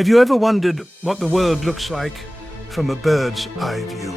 Have you ever wondered what the world looks like from a bird's eye view?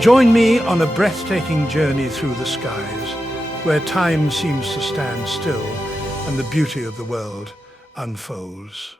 Join me on a breathtaking journey through the skies, where time seems to stand still and the beauty of the world unfolds.